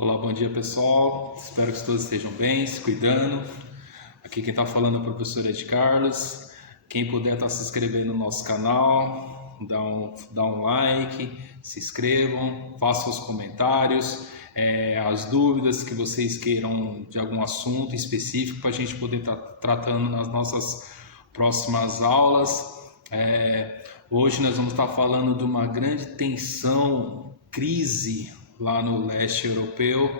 Olá, bom dia pessoal, espero que todos estejam bem, se cuidando. Aqui quem está falando é o professor Ed Carlos. Quem puder estar se inscrevendo no nosso canal, dá um like, se inscrevam, façam os comentários, as dúvidas que vocês queiram de algum assunto específico para a gente poder estar tratando nas nossas próximas aulas. Hoje nós vamos estar falando de uma grande tensão, crise lá no leste europeu,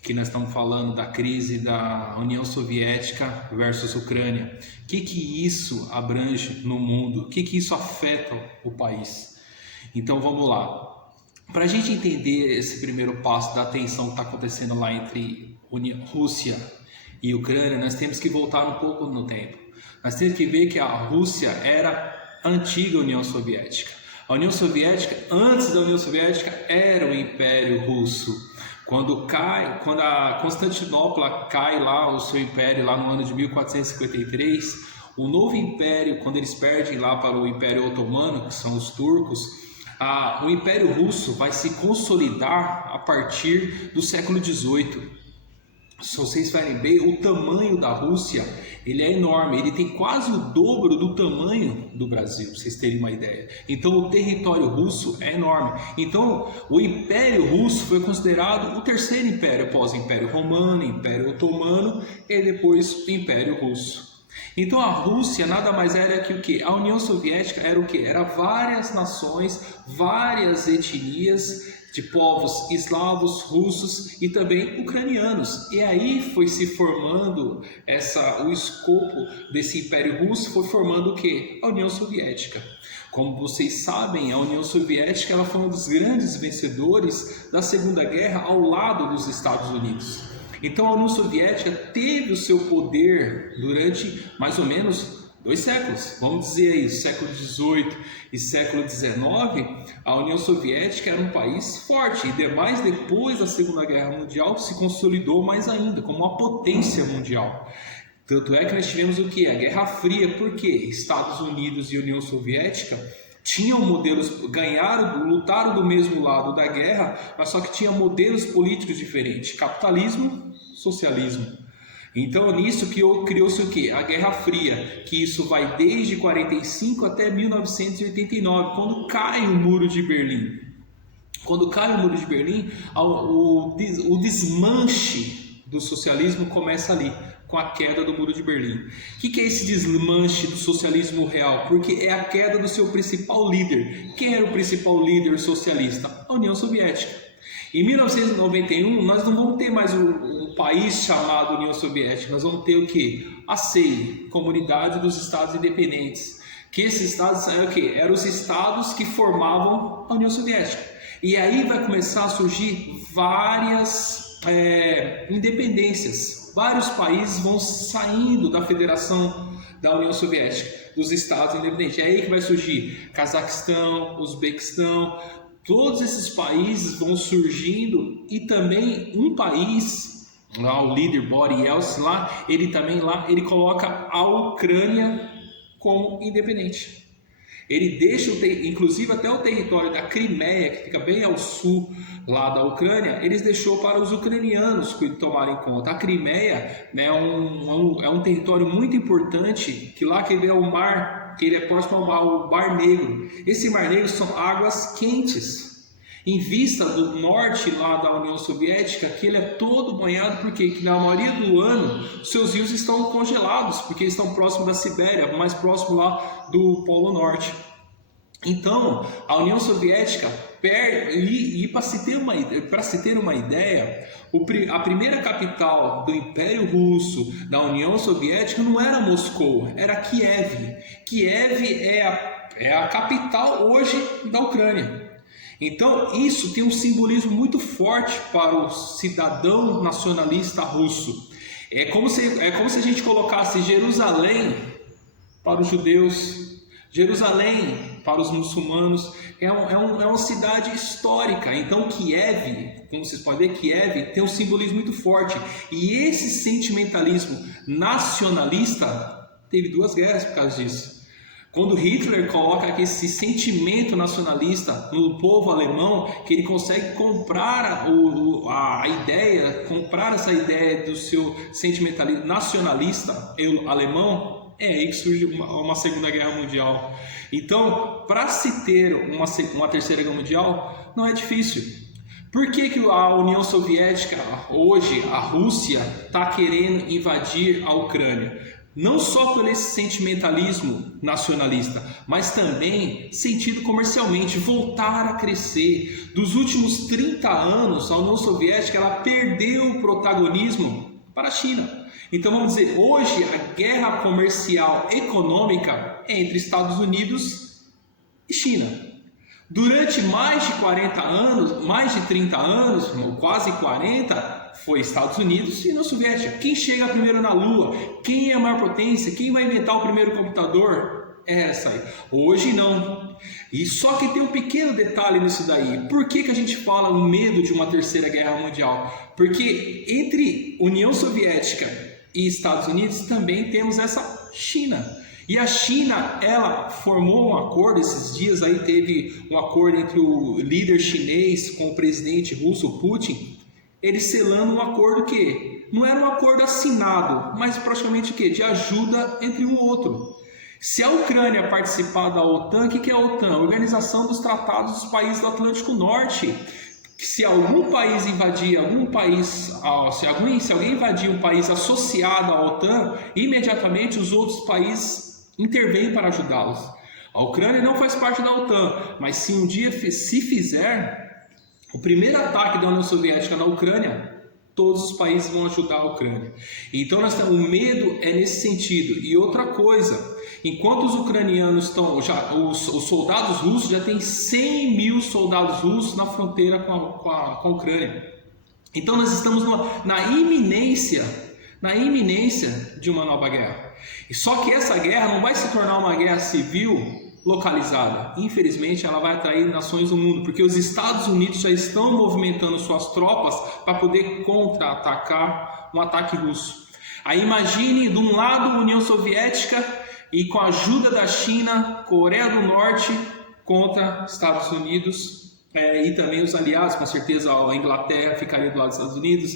que nós estamos falando da crise da União Soviética versus Ucrânia. O que isso abrange no mundo? O que isso afeta o país? Então vamos lá. Para a gente entender esse primeiro passo da tensão que está acontecendo lá entre Rússia e Ucrânia, nós temos que voltar um pouco no tempo. Nós temos que ver que a Rússia era a antiga União Soviética. A União Soviética, antes da União Soviética, era o Império Russo. Quando a Constantinopla cai lá, o seu império, lá no ano de 1453, o novo império, quando eles perdem lá para o Império Otomano, que são os turcos, o Império Russo vai se consolidar a partir do século XVIII. Se vocês verem bem, o tamanho da Rússia, ele é enorme, ele tem quase o dobro do tamanho do Brasil, para vocês terem uma ideia. Então o território russo é enorme. Então o Império Russo foi considerado o terceiro império, após o Império Romano, Império Otomano e depois o Império Russo. Então a Rússia nada mais era que o que? A União Soviética era o que? Era várias nações, várias etnias de povos eslavos, russos e também ucranianos. E aí foi se formando o escopo desse Império Russo, foi formando o que? A União Soviética. Como vocês sabem, a União Soviética ela foi um dos grandes vencedores da Segunda Guerra ao lado dos Estados Unidos. Então a União Soviética teve o seu poder durante mais ou menos 2 séculos, vamos dizer aí, século XVIII e século XIX, a União Soviética era um país forte e demais depois da Segunda Guerra Mundial se consolidou mais ainda como uma potência mundial. Tanto é que nós tivemos o que? A Guerra Fria, porque Estados Unidos e União Soviética tinham modelos, lutaram do mesmo lado da guerra, mas só que tinham modelos políticos diferentes, capitalismo, socialismo. Então nisso criou-se o que? A Guerra Fria, que isso vai desde 45 até 1989, quando cai o Muro de Berlim. Quando cai o Muro de Berlim, o desmanche do socialismo começa ali, com a queda do Muro de Berlim. O que é esse desmanche do socialismo real? Porque é a queda do seu principal líder. Quem era o principal líder socialista? A União Soviética. Em 1991, nós não vamos ter mais um país chamado União Soviética, nós vamos ter o que? A CEI, Comunidade dos Estados Independentes. Que esses estados eram o quê? Eram os estados que formavam a União Soviética. E aí vai começar a surgir várias independências. Vários países vão saindo da Federação da União Soviética, dos estados independentes. É aí que vai surgir Cazaquistão, Uzbequistão. Todos esses países vão surgindo e também um país, lá o líder Boris Yeltsin, ele coloca a Ucrânia como independente. Ele deixa, inclusive até o território da Crimeia, que fica bem ao sul lá da Ucrânia, eles deixou para os ucranianos tomarem conta. A Crimeia, né, é um território muito importante, que lá que ele é o mar, que ele é próximo ao Mar Negro. Esse Mar Negro são águas quentes. Em vista do norte lá da União Soviética, que ele é todo banhado, porque na maioria do ano seus rios estão congelados, porque eles estão próximos da Sibéria, mais próximo lá do Polo Norte. Então, a União Soviética perde, e para se ter uma ideia, a primeira capital do Império Russo, da União Soviética, não era Moscou, era Kiev. Kiev é a capital hoje da Ucrânia. Então isso tem um simbolismo muito forte para o cidadão nacionalista russo. É como se a gente colocasse Jerusalém para os judeus, Jerusalém para os muçulmanos. É uma cidade histórica. Então Kiev, como vocês podem ver, Kiev tem um simbolismo muito forte. E esse sentimentalismo nacionalista teve 2 guerras por causa disso. Quando Hitler coloca esse sentimento nacionalista no povo alemão, que ele consegue comprar a ideia, comprar essa ideia do seu sentimentalismo nacionalista alemão, é aí que surge uma Segunda Guerra Mundial. Então, para se ter uma Terceira Guerra Mundial, não é difícil. Por que a União Soviética, hoje a Rússia, está querendo invadir a Ucrânia? Não só por esse sentimentalismo nacionalista, mas também sentido comercialmente, voltar a crescer. Dos últimos 30 anos, a União Soviética ela perdeu o protagonismo para a China. Então vamos dizer, hoje a guerra comercial econômica é entre Estados Unidos e China. Durante mais de 40 anos, mais de 30 anos, ou quase 40, foi Estados Unidos e União Soviética. Quem chega primeiro na Lua? Quem é a maior potência? Quem vai inventar o primeiro computador? É essa aí. Hoje não. E só que tem um pequeno detalhe nisso daí. Por que a gente fala o medo de uma Terceira Guerra Mundial? Porque entre União Soviética e Estados Unidos também temos essa China. E a China, ela formou um acordo, esses dias aí teve um acordo entre o líder chinês com o presidente russo, Putin, eles selando um acordo que não era um acordo assinado, mas praticamente de ajuda entre um outro. Se a Ucrânia participar da OTAN, o que é a OTAN? A Organização dos Tratados dos Países do Atlântico Norte. Se algum país invadir se alguém invadir um país associado à OTAN, imediatamente os outros países intervêm para ajudá-los. A Ucrânia não faz parte da OTAN, mas se um dia se fizer, o primeiro ataque da União Soviética na Ucrânia, todos os países vão ajudar a Ucrânia. Então o medo é nesse sentido. E outra coisa, enquanto os ucranianos estão, os soldados russos já têm 100 mil soldados russos na fronteira com a Ucrânia. Então nós estamos na iminência de uma nova guerra. E só que essa guerra não vai se tornar uma guerra civil localizada. Infelizmente, ela vai atrair nações do mundo, porque os Estados Unidos já estão movimentando suas tropas para poder contra-atacar um ataque russo. Aí imagine, de um lado, a União Soviética e com a ajuda da China, Coreia do Norte contra Estados Unidos e também os aliados, com certeza a Inglaterra ficaria do lado dos Estados Unidos,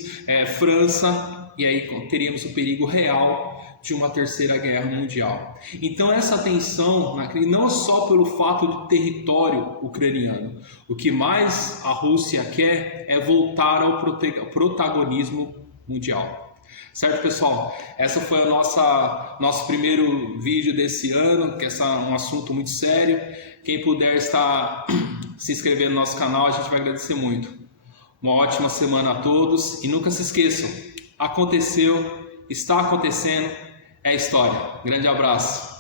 França, e aí teríamos o perigo real de uma Terceira Guerra Mundial. Então essa tensão, não só pelo fato do território ucraniano, o que mais a Rússia quer é voltar ao protagonismo mundial. Certo, pessoal? Essa foi a nosso primeiro vídeo desse ano, que é um assunto muito sério. Quem puder estar se inscrevendo no nosso canal, a gente vai agradecer muito. Uma ótima semana a todos e nunca se esqueçam, aconteceu, está acontecendo, é história. Grande abraço.